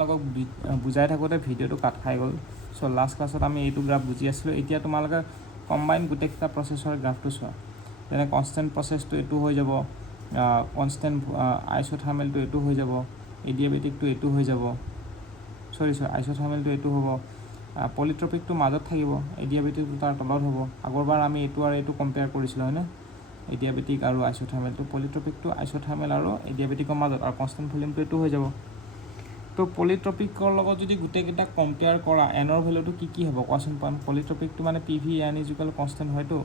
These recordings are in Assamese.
তোমালোকক বুজাই থাকোঁতে ভিডিঅ'টো কাট খাই গ'ল। চ' লাষ্ট ক্লাছত আমি এইটো গ্ৰাফ বুজি আছিলোঁ। এতিয়া তোমালোকে কম্বাইন গোটেইকেইটা প্ৰচেছৰ গ্ৰাফটো চোৱা। যেনে কনষ্টেণ্ট প্ৰচেছটো এইটো হৈ যাব, কনষ্টেণ্ট আইচ'থাৰ্মেলটো এইটো হৈ যাব, এডিয়াবেটিকটো এইটো হৈ যাব, আইচ'থাৰ্মেলটো এইটো হ'ব, পলিট্ৰপিকটো মাজত থাকিব, এডিয়াবেটিকটো তাৰ তলত হ'ব। আগৰবাৰ আমি এইটো আৰু এইটো কম্পেয়াৰ কৰিছিলোঁ হয়নে, এডিয়াবেটিক আৰু আইচ'থাৰ্মেলটো। পলিট্ৰপিকটো আইচ'থাৰ্মেল আৰু এডিয়াবেটিকৰ মাজত, আৰু কনষ্টেণ্ট ভলিউমটো এইটো হৈ যাব। তো পলিট্ৰপিকৰ লগত যদি গোটেইকেইটাক কম্পেয়াৰ কৰা, এনৰ ভেলুটো কি হ'ব কোৱাচোন পাম। পলিট্ৰপিকটো মানে P V N is equal constant হয়তো,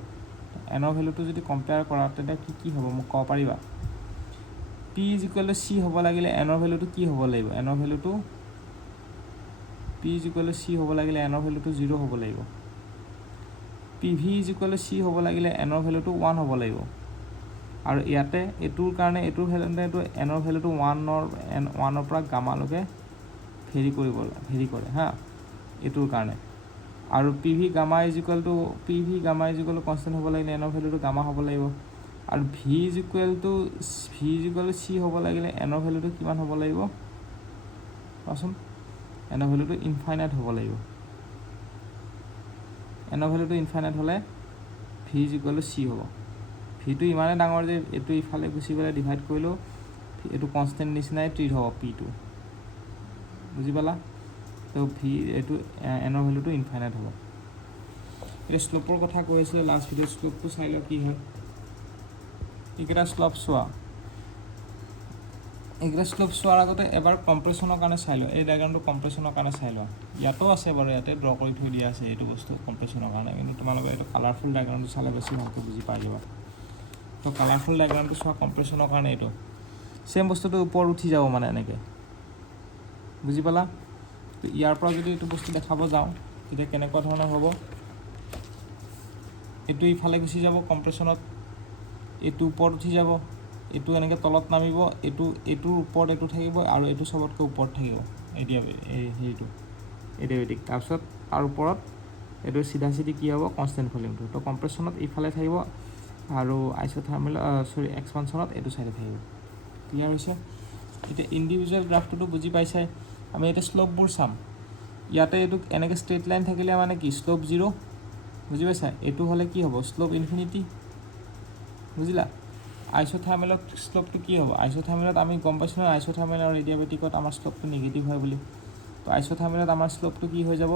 এনৰ ভেলুটো যদি কম্পেয়াৰ কৰা তেতিয়া কি হ'ব মোক ক'ব পাৰিবা। P is equal to C হ'ব লাগিলে এনৰ ভেলুটো কি হ'ব লাগিব, এনৰ ভেলুটো P is equal to C হ'ব লাগিলে এনৰ ভেলুটো 0 হ'ব লাগিব। P V is equal to C হ'ব লাগিলে এনৰ ভেলুটো 1 হ'ব লাগিব। আৰু ইয়াতে এইটোৰ কাৰণে এইটোৰ ভেলুটো এনৰ ভেলুটো 1ৰ পৰা গামালৈকে ভেৰি কৰে হা, এইটোৰ কাৰণে। আৰু P V gamma is equal to constant হ'ব লাগিলে এনৰ ভেলুটো গামা হ'ব লাগিব। আৰু V is equal to C হ'ব লাগিলে এনৰ ভেলুটো কিমান হ'ব লাগিব কোৱাচোন। এনৰ ভেলুটো ইনফাইনাইট হ'ব লাগিব। এনৰ ভেলুটো ইনফাইনাইট হ'লে V is equal to C হ'ব। ভিটো ইমানেই ডাঙৰ যে এইটো ইফালে গুচি গ'লে ডিভাইড কৰিলেও এইটো কনষ্টেণ্ট নিচিনাই ট্ৰিট হ'ব পিটো, বুজি পালা। তো ভি এইটো এনৰ ভেলুটো ইনফাইনাইট হ'ব। এতিয়া শ্লোপৰ কথা কৈ আছিলে লাষ্ট ভিডিঅ'ত, শ্লোপটো চাই লওঁ কি হয়। এইকেইটা শ্লোপ চোৱা, এইকেইটা শ্লোপ চোৱাৰ আগতে এবাৰ কম্প্ৰেশ্যনৰ কাৰণে চাই লওঁ। এই ডায়েগ্ৰামটো কম্প্ৰেশ্যনৰ কাৰণে চাই লোৱা। ইয়াতো আছে বাৰু, ইয়াতে ড্ৰ কৰি থৈ দিয়া আছে এইটো বস্তু কম্প্ৰেশ্যনৰ কাৰণে, কিন্তু তোমালোকে এইটো কালাৰফুল ডায়েগ্ৰামটো চালে বেছি ভালকৈ বুজি পাই যাবা। তো কালাৰফুল ডায়েগ্ৰামটো চোৱা কম্প্ৰেশ্যনৰ কাৰণে, এইটো চেম বস্তুটো ওপৰত উঠি যাব মানে এনেকৈ, বুজি পালা। তো ইয়াৰ পৰা যদি এইটো বস্তু দেখাব যাওঁ তেতিয়া কেনেকুৱা ধৰণৰ হ'ব, এইটো ইফালে গুচি যাব কম্প্ৰেশ্যনত, এইটো ওপৰত উঠি যাব, এইটো এনেকৈ তলত নামিব, এইটোৰ ওপৰত এইটো থাকিব, আৰু এইটো চবতকৈ ওপৰত থাকিব এডিয়াবেটিক। তাৰপিছত তাৰ ওপৰত এইটো চিধা কি হ'ব কনষ্টেণ্ট ভলিউমটো। তো কম্প্ৰেশ্যনত ইফালে থাকিব আৰু আইচ'থাৰ্মেল এক্সপানশ্যনত এইটো চাইডে থাকিব। ক্লিয়াৰ হৈছে। এতিয়া ইণ্ডিভিজুৱেল গ্ৰাফটোতো বুজি পাইছাই। আমি এতিয়া শ্লোপবোৰ চাম। ইয়াতে এইটো এনেকৈ ষ্ট্ৰেইট লাইন থাকিলে মানে কি শ্লোপ 0, বুজি পাইছা। এইটো হ'লে কি হ'ব শ্লোপ ইনফিনিটি, বুজিলা। আইচ'থাৰ্মেলত শ্লোপটো কি হ'ব, আইচ'থাৰ্মেলত আমি গম পাইছোঁ নহয় আইচ'থাৰ্মেল আৰু এডিয়াবেটিকত আমাৰ শ্লোপটো নিগেটিভ হয় বুলি। তো আইচ'থাৰ্মেলত আমাৰ শ্লোপটো কি হৈ যাব,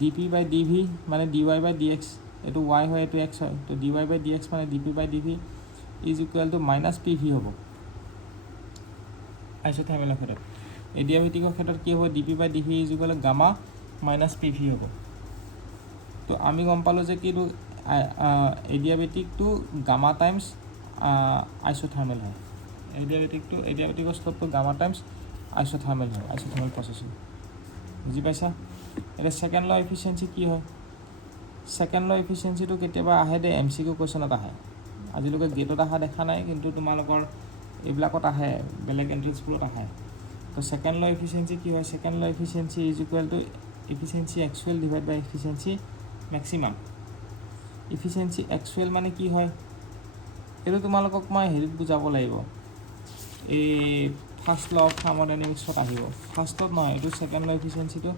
D P by D V মানে D Y by D X, এইটো ৱাই হয় এইটো এক্স হয়। তো D Y by D X মানে D P by D V is equal to minus P V হ'ব আইচ'থাৰ্মেলৰ ক্ষেত্ৰত। এডিয়াবেটিকৰ ক্ষেত্ৰত কি হ'ব, D P by D V is equal to gamma minus P V হ'ব। তো আমি গম পালোঁ যে কিটো এডিয়াবেটিকটো গামা টাইমছ আইচ'থাৰ্মেল হয়। এডিয়াবেটিকৰ শ্লোপটো গামা টাইমছ আইচ'থাৰ্মেল হয়, আইচ'থাৰ্মেল প্ৰচেছিং, বুজি পাইছা। এতিয়া ছেকেণ্ড ল এফিচিয়েঞ্চি কি হয়, ছেকেণ্ড ল এফিচিয়েঞ্চিটো কেতিয়াবা আহে দেই, এম চি কিউ কুৱেশ্যনত আহে। আজিলৈকে গেটত অহা দেখা নাই, কিন্তু তোমালোকৰ এইবিলাকত আহে, বেলেগ এণ্ট্ৰেন্সবোৰত আহে। তো ছেকেণ্ড ল এফিচিয়েঞ্চি কি হয়, second law efficiency is equal to efficiency actual divide by efficiency maximum. Efficiency actual মানে কি হয়, এইটো তোমালোকক মই হেৰিত বুজাব লাগিব, এই ফাৰ্ষ্ট ল অফ থাৰ্মোডাইনামিক্সত আহিব। ফাৰ্ষ্টত নহয়, এইটো ছেকেণ্ড ল এফিচিয়েঞ্চিটো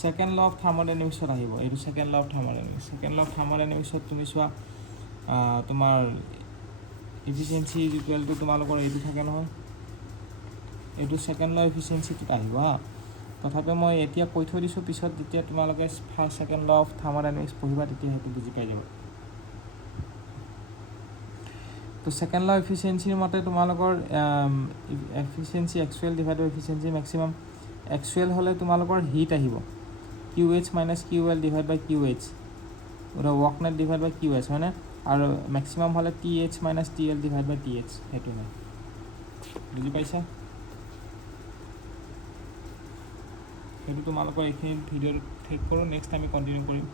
ছেকেণ্ড ল অফ থাৰ্মোডাইনামিক্সত আহিব। এইটো second law of thermodynamics. Second law of থাৰ্মোডাইনামিক্সত তুমি চোৱা, তোমাৰ এফিচিয়েঞ্চি ইজ ইকুৱেল টু তোমালোকৰ এইটো থাকে নহয়, এইটো ছেকেণ্ড ল এফিচিয়েঞ্চিটোত আহিব হা। তথাপিও মই এতিয়া কৈ থৈ দিছোঁ, পিছত যেতিয়া তোমালোকে ফাৰ্ষ্ট ছেকেণ্ড ল অফ থাৰ্মোডাইনামিক্স পঢ়িবা তেতিয়া সেইটো বুজি পাই যাব। তো ছেকেণ্ড ল এফিচিয়েঞ্চিৰ মতে তোমালোকৰ efficiency actual divide by efficiency maximum. Actual হ'লে তোমালোকৰ হিট আহিব, Q H minus Q L divide by Q H, work net divide by Q H হয়নে। আৰু মেক্সিমাম হ'লে T H minus T L divide by T H, সেইটো হয়, বুজি পাইছা। সেইটো তোমালোকৰ এইখিনি ভিডিঅ'টো শেষ কৰোঁ, নেক্সট আমি কণ্টিনিউ কৰিম।